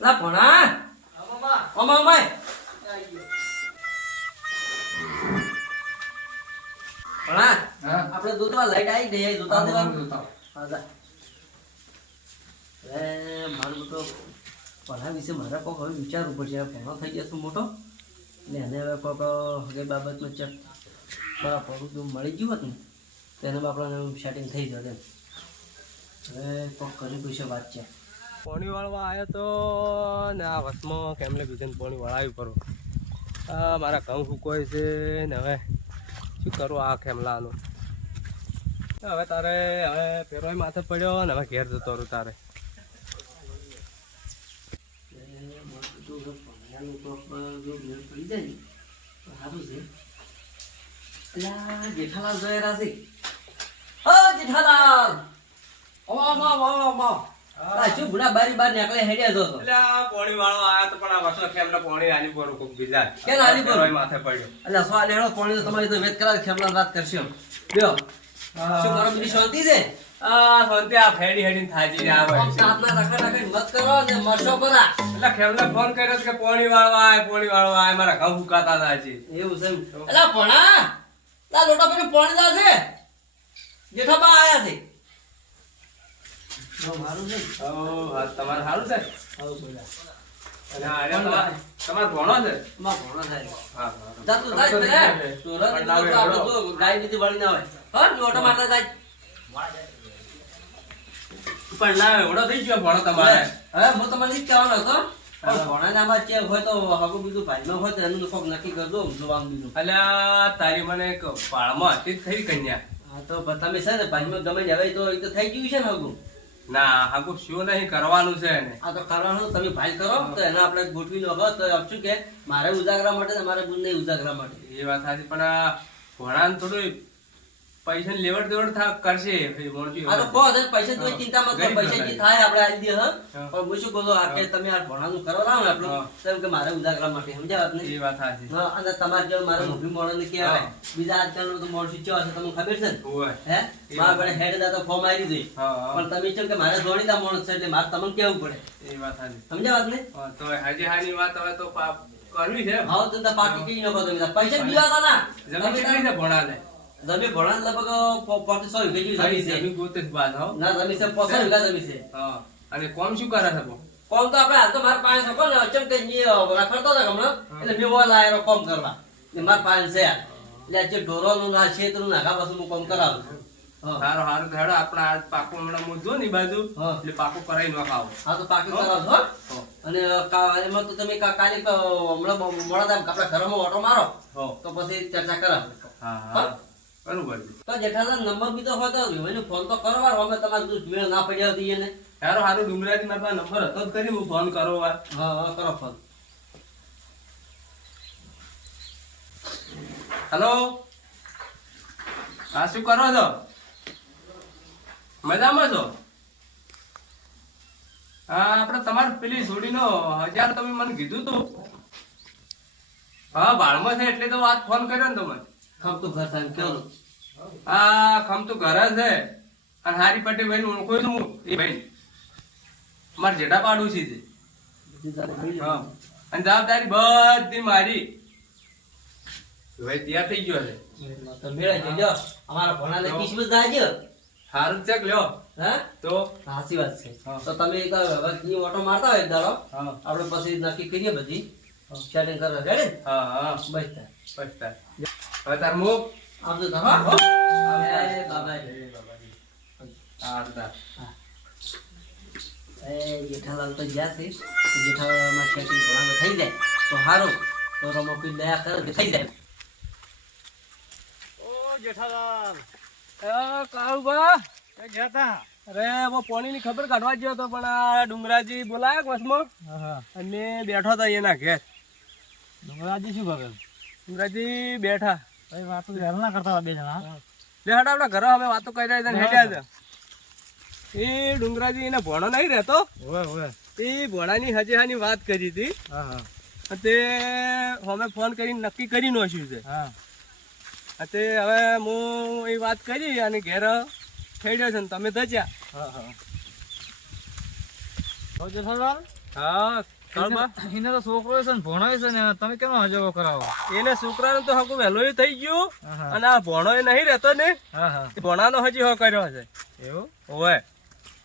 લા ભણા ઓમા ઓમાય ભણા આપણે દૂધમાં લાઈટ આવી ગઈ જોતા દેવાનું જોતા હા મારું તો ભણા વિશે મારે કોક હવે વિચારવું પડશે ભણો થઈ જશે મોટો એટલે એને હવે કોક હગે બાબતમાં ચક બધું મળી ગયું હતું તેને આપણને સેટિંગ થઈ જશે હવે કોક કરી પૂછે વાત છે પાણી વાળવા આવ્યો તો ને આ વસમાં કેમને કીધું પાણી વાળાવી પડો મારા ઘઉં સુકોય છે ને હવે શું કરું આ ખેમલાનું હવે તારે હવે પેરોય માથે પડ્યો ને હવે ઘેર જતો રહું તારે જેઠાલાલ જોઈ રહ્યા છે જેઠાલાલ શું ભૂલા બારી બાર નીકળે હેડ્યા છો એટલે પાણી વાળો આયા તો પણ આ વર્ષો ખેમલા પાણી આલી પર કોક બીજા કે આલી પર માથે પડ્યો એટલે સો લેણો પાણી તો તમારી તો વેત કરા ખેમલા વાત કરશો લ્યો શું કરો બીજી શાંતિ છે શાંતિ આ ફેડી હેડીને થાજી આવે સાતના રખા રખા મત કરો ને મરશો પરા એટલે ખેમલા ફોન કર્યો કે પાણી વાળવા આય મારા ઘઉં ફૂકાતા હતા હજી એવું છે એટલે ભણા લા લોટા પર પાણી દા છે જેઠાબા આયા છે મારું છે તમારે સારું છે તમારે ભણો છે ભણો થાય ગાય બીજી વળી ના હોય ઓટો મારતા જાય પણ ના એવડો થઈ ગયો ભણો તમારે હવે હું તમને જ કહેવાનો હતો ભણા નામાં ચેક હોય તો હગું બીજું ભાઈમાં હોય તો એનું કોક નક્કી કરજો જોવાનું બીજું એટલે તારી મને એક પાળમાં હતી જ થઈ કન્યા હા તો તમે છે ને ભાઈમાં ગમે હવે તો એ તો થઈ ગયું છે ને હગું ના હાકુ શું નહીં કરવાનું છે એને આ તો કરવાનું તમે ભાઈ કરો તો એને આપણે ગોઠવી લો તો શું કે મારે ઉજાગરા માટે મારે બુન નહીં ઉજાગરા માટે એ વાત સાચી પણ આ ભણાને થોડું પૈસા લેવડ દેવડ કરશે આ તો કહો પૈસા તો ચિંતા મત કરો પૈસા જે થાય આપણે આવી દે હા પણ હું શું બોલો આ કે તમે આ ભણાનું કરો ના આપણું તેમ કે મારે ઉજાગરા માટે સમજ્યા વાત ને એ વાત સાચી હા અને તમારે જો મારે મોભી મોણને કહેવાય બીજા આજકાલ તો મોણસી ચો હશે તમને ખબર છે ને હે મારા બડે હેડ દા તો ફોર્મ આવી દે પણ તમે છો કે મારે જોડીતા મોણસ છે એટલે મારે તમને કેવું પડે એ વાત સાચી સમજ્યા વાત ને તો હાજી હાની વાત હવે તો કરવી છે હા તો પાર્ટી કઈ ન કરો તમે પૈસા બીવાતા ના જમીન કેટલી છે ભણાને જમીન ભણા લગભગ 45 વીઘા જેવી જમીન છે જમીન ગોતે બાદ હો ના જમીન છે 45 વીઘા જમીન છે હા અને કોમ શું કરે છે કોમ તો આપણે હાલ તો મારા પાસે શકો ને અચમ કે રખડતો હતો હમણાં એટલે મેં ઓલા આયરો કોમ કરવા ને મારા પાસે છે એટલે જે ઢોરોનું ના ક્ષેત્રનું નાખા પછી હું કોમ કરાવું સારું સારું હેડો આપણે આ પાકું હમણાં મૂકજો ને બાજુ એટલે પાકું કરાવી નાખાવ હા તો પાકું કરાવજો અને એમાં તો તમે કાલે હમણાં મોડા આપણા ઘરમાં ઓટો મારો તો પછી ચર્ચા કરાવ હા બરોબર તો જેઠાલાલ નંબર બીજો હોય તો એને ફોન તો કરવા અમે તમારે મેળ ના પડ્યા હતી એને સારું સારું ડુંગરાજી મારા નંબર હતો જ કરી હું ફોન કરો હા કરો ફોન હેલો હા શું કરો છો મજામાં છો હા આપણે તમારે પેલી છોડીનો 1000 તમે મને કીધું તું હા બાળમાં છે એટલે તો વાત ફોન કર્યો ને તમે ખમતું ઘર સાહેબ કેવો હા ખમતું ઘર છે અને હારી પટેલ ભાઈ નું ઓળખું છું એ ભાઈ મારે જેઠા પાડું છે અને જવાબદારી બધી મારી ભાઈ ત્યાં થઈ ગયો છે તો મેળા જજો અમારા ભણાને કિસ્મત જાજો સારું ચેક લ્યો હે તો સાચી વાત છે તો તમે એક હવે ઓટો મારતા હોય દાડો આપણે પછી નક્કી કરીએ બધી સેટિંગ કરવા રેડી હા હા બસ હવે તાર મુક આવજો તો હા એ બાબાજી એ જેઠાલાલ તો ગયા છે જેઠાલાલમાં સેટિંગ કરવાનું થઈ જાય તો સારું તો રમો કોઈ દયા કરે કે થઈ જાય ઓ જેઠાલાલ કાળુબા ગયા અરે वो पानी ની ખબર કાઢવા ગયો તો પણ આ ડુંગરાજી બોલાયા વસમાં અને બેઠો તો એના ઘેર ડુંગરાજી શું કરે ડુંગરાજી બેઠા ભાઈ વાતો ઘર ના કરતા બે જણા લે હડા આપડા ઘરે અમે વાતો કરી રહ્યા હતા હેડ્યા છે એ ડુંગરાજી એને ભણો નહીં રહેતો એ ભણાની હજેહાની વાત કરી હતી તે અમે ફોન કરીને નક્કી કરી નાખ્યું છે તે હવે હું એ વાત કરી અને ઘેર હેડ્યો છે ને તમે ધજ્યા હા કાળુબા એને તો છોકરો છે ને ભણાય છે ને તમે કેમ હજાવો કરાવો? એને છોકરાને તો હકુ વહેલો થઈ ગયું હા અને આ ભણો નહીં રહેતો ને હા એ ભણાનો હજી હો કર્યો છે. એવું? ઓવે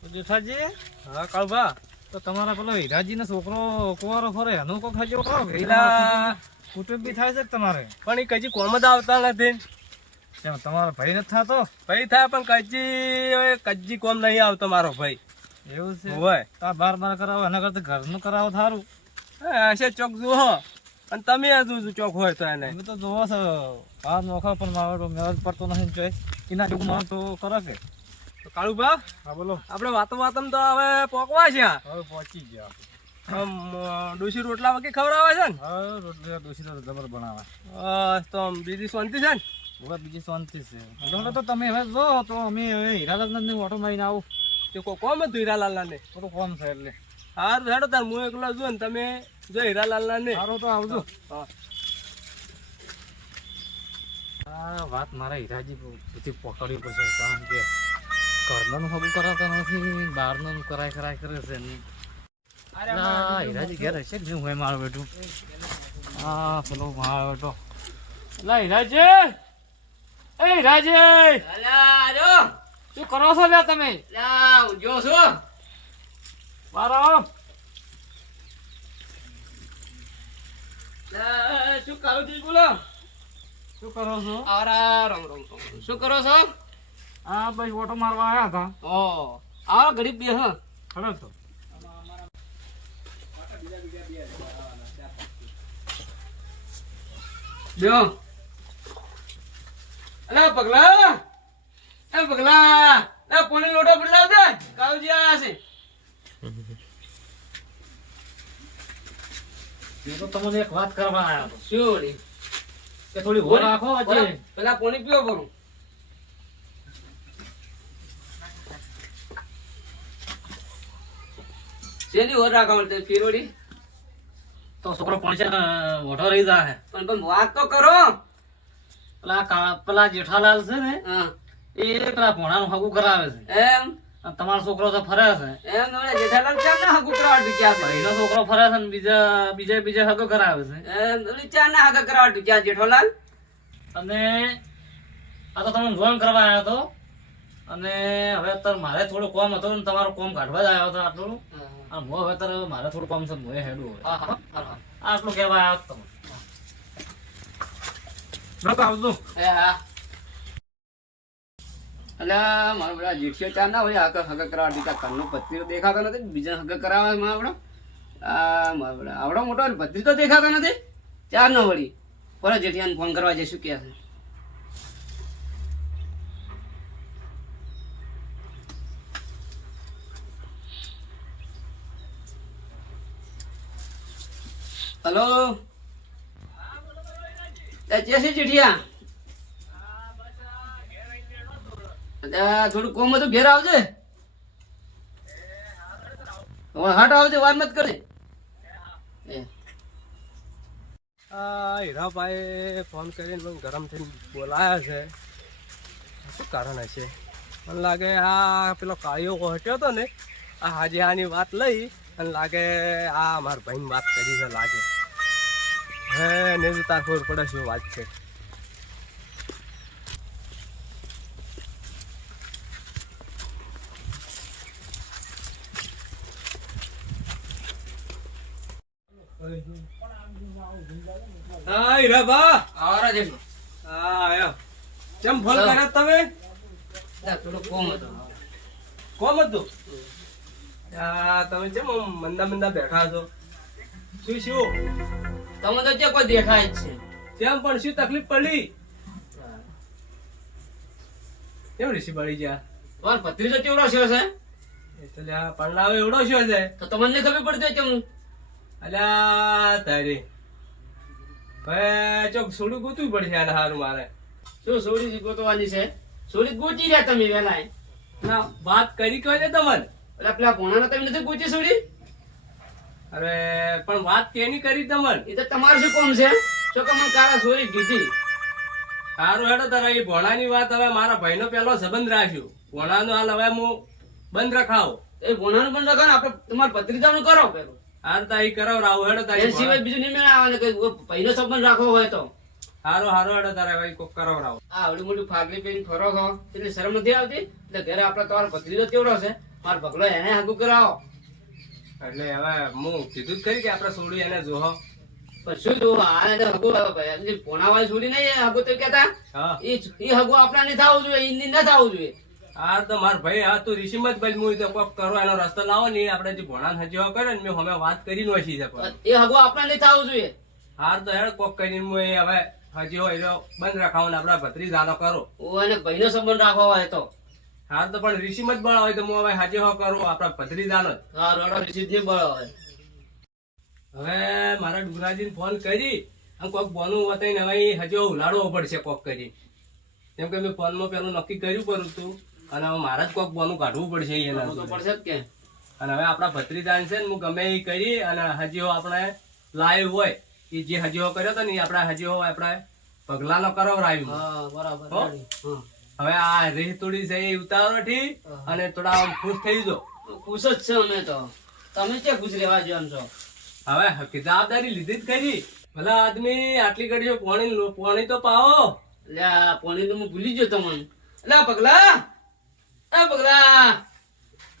તો જેઠાજી હા કાળુબા તો તમારા પેલો હીરાજી નો છોકરો કુંવારો ફરે એનું કોઈ હજાવો કરો? પેલા કુટુંબ બી થાય છે કે તમારે? પણ એ કજી કોમ જ આવતા નથી. કેમ તમારો ભાઈ નથી થતો? ભાઈ થાય પણ કજી કોમ નહીં આવતો મારો ભાઈ. એવું છે? ઓવે તા બાર કરાવો એના કરતા ઘરનું કરાવો થારું. હશે ચોક જુઓ અને તમે હજુ ચોક હોય તો એને તમે તો જોવો છો ભાવ નોખો પણ મારો મેળ પડતો નથી ચોઈસ એના ટૂંકમાં તો કરો કે? તો કાળુબા હા બોલો. આપણે વાતમ તો હવે પોકવા છે. હવે પહોંચી ગયા. આમ ડોશી રોટલા વગી ખવડાવે છે ને? હા રોટલી દોશી તો જબર બનાવે. તો આમ બીજી શાંતિ છે ને? હવે બીજી શાંતિ છે. એટલે તો તમે હવે જો તો અમે હવે હીરાલાલ ઓટો મારીને આવું. તે કોમ હતું હીરાલાલ ને થોડું કોમ છે એટલે. હારું હેડો તાર હું એકલો જો ને તમે જો હીરાલાલ ને. સારું તો આવજો. હા આ વાત મારા હીરાજી બધી પકડવી પડશે કારણ કે ઘરનું હગું કરાવતા નથી બહારનું કરાય કરે છે ને. હીરાજી ઘેર હશે કે હું મારો બેઠું હા પેલો મારો બેઠો લા હીરાજી એ હીરાજી શું કરો છો લ્યા તમે? જો છું મારો શું કાળુજી બોલો. શું કરો છો? શું કરો છો? હા ભાઈ ઓટો મારવા આવ્યા હતા. ઓ આવો ગરીબ બે હા ખરો તો બેહો. અલા પગલા એ પગલા ના પોણી લોટો બદલાવ દે કાળુજી આયા છે. મેં તો તમને એક વાત કરવા આવ્યા હતો શું વળી? કે થોડી હોર રાખો વચ્ચે. પેલા પોણી પીવો કરું. શેની હોર રાખવા તે ફીરોડી? તો છોકરો પહોંચે ઓઢો રહી જાય. પણ વાત તો કરો. પેલા જેઠાલાલ છે ને હા એ પેલા ભોણાનું હગું કરાવે છે. એમ અને તમારો છોકરો તો ફરે છે. એમ જેઠાલાલ ચા ના હગું કરાવવા ડૂક્યા છે? એનો છોકરો ફરે છે ને બીજા હગો કરાવે છે. એમ ચા ના હગા કરાવવા ડૂક્યા જેઠોલાલ? અને આ તો તમે જોન કરવા આવ્યો હતો અને હવે અત્યારે મારે થોડું કોમ હતું ને તમારું કોમ કાઢવા જ આવ્યો હતો આટલું. અને હું હવે અત્યારે મારે થોડું કોમ છે હું હેડું હવે. આટલું કહેવા આવ્યો હતો તમે આવજો. હા અલ્યા મારો બધા જેઠિયો ચા ના હોય આગળ હગા કરાવવા દીધા ઘરનો ભત્રીજો દેખાતો નથી બીજા હગા કરાવવા આવડો મારો બધા આવડો મોટો ભત્રીજો દેખાતો નથી ચાર નો વળી પર જેઠિયાને ફોન કરવા જઈશું કે છે. હેલો જય શ્રી જેઠિયા થોડું કોમ હતું ઘેર આવજે. હાટ આવજે વાર મત કરે. હીરાભાઈ ફોન કરીને મને ગરમ થઈને બોલાયા છે. શું કારણ હશે? મને લાગે આ પેલો કાળિયો હટ્યો હતો ને આ હાજી આની વાત લઈ અને લાગે આ મારા ભાઈની વાત કરી છે લાગે. હે ને તાર ખબર પડે શું વાત છે. હા હીરાબા આવરા છે. હા આયો. કેમ ફોન કર્યો તમે? થોડું કોમ હતું. કોમ હતું? તમે કેમ મંદા બેઠા છો? શું તમે તો જે કોઈ દેખાય જ છે. કેમ પણ શું તકલીફ પડી? કેમ ઋષિ બળી ગયા? તમારો ભત્રીજો કેવડો છે? એટલે આ પરણાવો એવડો છે તો તમને ખબર પડતી કેમ? અલ્યા તારી ભાઈ ચોક સોડું ગોતવું પડશે આને હારું મારે. શું સોડી ગોતવાની છે? સોડી ગોતી રહ્યા તમે વેલા ના વાત કરી કોઈ ને તમને? એટલે પેલા ભોણાને તમે નથી ગોતી સોડી? અરે પણ વાત કેની કરી તમને? એ તો તમારું શું કોમ છે? શું કે મને કાળા સોરી કીધી. સારું હેડો તારા એ ભોણાની વાત હવે મારા ભાઈનો પેલો સંબંધ રાખ્યો. ભોણાનો હાલ હવે હું બંધ રખાવ. એ ભોણાનું બંધ રખાવ આપણે તમારા ભત્રીજાનું કરો પેલું. હાર તાઈ કરાવ રાવ હેડો તારી એ સિવાય બીજું નહીં મેળ આવે ને કઈ પહેલો સંબંધ રાખવો હોય તો હારો હેડો તારે ભાઈ કોક કરાવ રાવ. આ આવડી મોટી ફાગલી પહેરીને ફરો છો એટલે શરમ નથી આવતી એટલે ઘરે આપડે તમારો ભત્રીજો કેવડો છે મારો ભગલો એને હાગું કરાવો એટલે હવે હું કીધું જ ખરી કે આપણે છોડી એને જોહો. પણ શું તું આ એને હગું પોણા વાળી છોડી નહીં હગું તો કેતા હા એ હગું આપણા નહીં થવું જોઈએ એની ના થવું જોઈએ હાર તો માર ભાઈ હા તું ઋષિમાં જ ભાઈ હું તો કોક કરો એનો રસ્તો લાવો ને આપણે જે ભોણાને હજીવો કરે ને મેં અમે વાત કરી નોશી છે પણ એ હગું આપણા નહીં થવું જોઈએ હાર તો હેડ કોક કરીને હું એ હવે હજીવો એનો બંધ રખાવો ને આપડા ભત્રીજાનો કરો. અને ભાઈનો સંબંધ રાખવો હોય તો હાર તો પણ ઋષિમાં જ બળ હોય તો હું હવે હજીવો કરું આપડા ભત્રીજાનો જ. હા રોડો રિસીવ નહીં બળો હોય હવે મારા ડુગરાજીને ફોન કરી અને કોક બોનું વતાઈને હવે હજીવો ઉલાડવો પડશે કોક કરી. કેમ કે મેં ફોનમાં પેલું નક્કી કર્યું પડ્યું હતું અને હવે મારે જ કોક બોનું કાઢવું પડશે એના તો પડશે જ કે અને હવે આપડા ભત્રીજાન છે ને હું ગમે એ કરી અને હજીવો આપણે લાઈવ હોય એ જે હજીવો કર્યો હતો ને એ આપડા હજીવો આપણે પગલાનો કરાવરાવ્યું. હા બરાબર હો? રેડી. હા. હવે આ રેહ તોડી છે એ ઉતારો ઠી અને થોડા આમ ખુશ થઈ જો. ખુશ જ છે અમે તો તમે ક્યાં ખુશ રહેવા જો એમ છો હવે જવાબદારી લીધી જ કરી. ભલા આદમી આટલી ઘડી પાણી તો પાવો. એટલે આ પોણી તો હું ભૂલી ગયો તમને એટલે આ પગલા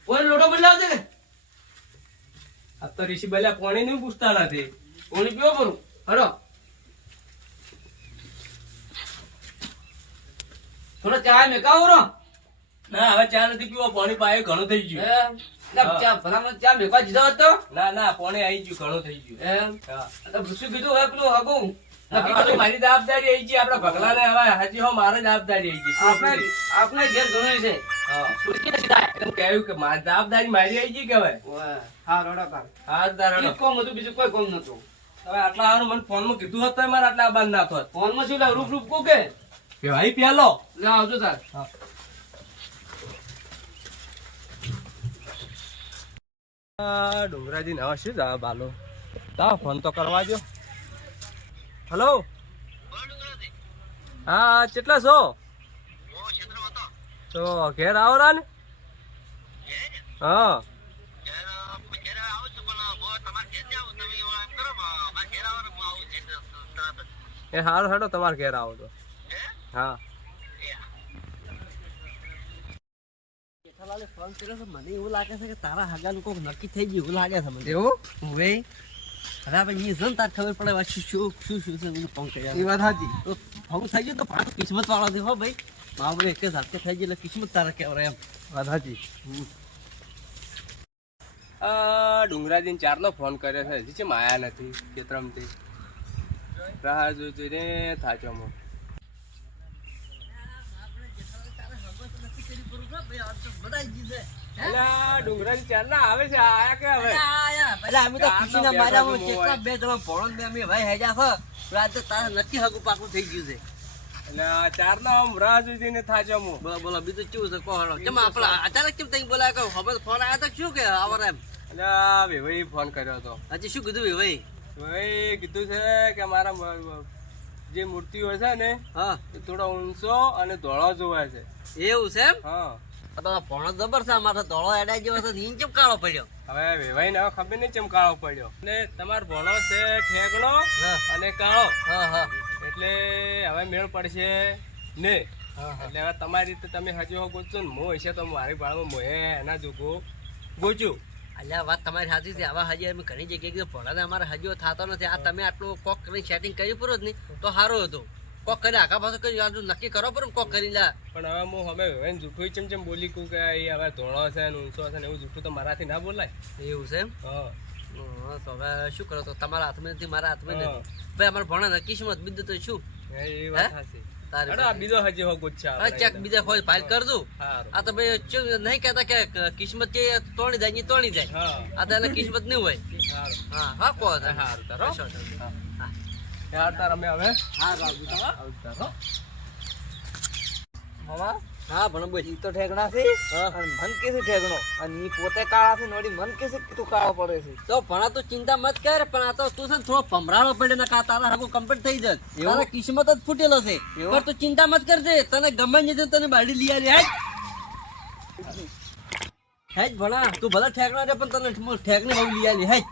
પોણી લોટો બદલાવજે કે આ તો ઋષિ ભલે પાણી નહીં પૂછતા નથી. પોણી પીવો કરું હડો થોડો ચા મેકાવો રો ના હવે ચા નથી પીવો પાણી પાયે ઘણું થઈ ગયું. ચા ભલામણ ચા મેકવા દીધો હતો ના પાણી આવી ગયું ઘણું થઈ ગયું. એમ હા. તો શું કીધું હવે પેલું હગું નક્કી હવે કર્યું. મારી જવાબદારી આવી ગઈ આપડા ભગલાને હવે હજી હો મારે જવાબદારી આવી ગઈ. આપણે ઘેર ઘણું છે હા. છોડી સીધા એમ કહ્યું કે મારી જવાબદારી મારી આવી ગઈ કે હવે હા રોડો કર હા તારે એક કોમ હતું બીજું કોઈ કોમ નતું હવે આટલા હારું મને ફોનમાં કીધું હોત તો મારે આટલા બંધ ના થોત. ફોનમાં શું રૂપ રૂપ કો કે કે ભાઈ પેલો લે આવજો તાર ડુંગરાજી ને હવે શું જવાબ આલો તા ફોન તો કરવા દો. હલો હા કેટલા છો તો ઘેર આવો રા ને હા એ હારું હેડો તમારે ઘેર આવો તો હા ફોન કર્યો છે મને એવું લાગે છે કે તારા હગાનું કોક નક્કી થઈ ગયું એવું લાગે છે મને એવું હવે હવે આપણે એ જન તાર ખબર પડે હવે શું છે બધું ફોન કર્યા એ વાત સાચી. તો ફોન થઈ ગયું તો પાછું કિસ્મત વાળો છે હો ભાઈ મારા બધે એક જ હાથે થઈ ગયું એટલે કિસ્મત તારા કહેવાય એમ વાત સાચી. ડુંગરાજીને ચારનો ફોન કર્યો છે હજી ચેમ આયા નથી ખેતરમથી રાહ જોઈ રે થાચો મો. અલા, ડુંગરાજી ચારના આવે છે આયા કે હવે એટલે અમે તો ખુશીના માર્યા કેટલા બે જણા ભણો બે અમે ભાઈ હેજા છો આજે તારે નક્કી હગું પાકું થઈ ગયું છે એટલે ચારના આમ રાહ જોઈને થાચો મો. બોલો બોલો બીજું કેવું છે કોહળો કેમ આપણે અચાનક કેમ તઈ બોલાય કે ખબર ફોન આવ્યો તો શું કે આવરે એમ અલ્યા વેવાઈ ફોન કર્યો હતો. હજી શું કીધું ભાઈ વેવાઈ કીધું છે કે મારા જે મૂર્તિઓ છે ને હા એ થોડો ઊંચો અને ધોળો જોવે છે. એવું છે એમ હા ભણો જબર છે અમારે ધોળો એડાઈ ગયો છે ઈન કેમ કાળો પડ્યો હવે વેવાઈ ને ખબર નહીં ચમ કાળો પડ્યો અને તમારો ભણો છે ઠેકણો હા અને કાળો હા હા એટલે હવે મેળ પડશે ને હા એટલે હવે તમારી રીતે તમે હજી હો ગોચો ને હું હશે તો મારી ભાળમાં મોએ એના જોગો ગોચ્યું. અલ્યા વાત તમારી સાચી છે આવા હજી અમે ઘણી જગ્યાએ ભણાને અમારે હજીઓ થતો નથી આ તમે આટલું કોક કરીને સેટિંગ કર્યું પૂરું જ નહીં તો સારું હતું કોક કરી આખા પાછું કરી આજુ નક્કી કરો પડે કોક કરી લા પણ હવે હું હવે વેવાઈને જૂઠું ચમ બોલી કહું કે એ હવે ધોળો છે ને ઊંચો છે ને એવું જૂઠું તો મારાથી ના બોલાય. એવું છે એમ હા તો હવે શું કરો તો તમારા હાથમાં નથી મારા હાથમાં હા. નથી ભાઈ અમારે ભણા કિસ્મત બીજું તો શું એ વાત સાચી. તારે હેડો, આ બીજો હજી હો ગોચ્યા હા ચેક બીજા કોઈ ફાઇલ કરજો સારું. આ તો ભાઈ નહીં કહેતા કે કિસ્મત કે તોડી જાય ની તોડી જાય હા આ તો એને કિસ્મત નહીં હોય સારું હા હા કહો તમે. સારું તારો કશો વાંધો નહીં. હા યાર તાર અમે હવે હા બાબુ આવતા હો. હા ભણો બોલ ઈ તો ઠેકણા છે અને મન કેસે ઠેકણો અને ઈ પોતે કાળા છે નોડી મન કેસે તું કાળો પડે છે તો ભણા તું ચિંતા મત કર પણ આ તો તું છે ને થોડો ભમરાળો પડે ને કા તારા હાગું કમ્પ્લીટ થઈ જાય તારા કિસ્મત જ ફૂટેલો છે પણ તું ચિંતા મત કરજે તને ગમે છે તને બાડી લઈ આવી હેજ ભણા તું ભલે ઠેકણા રે પણ તને ઠેકને બહુ લઈ આવી હેજ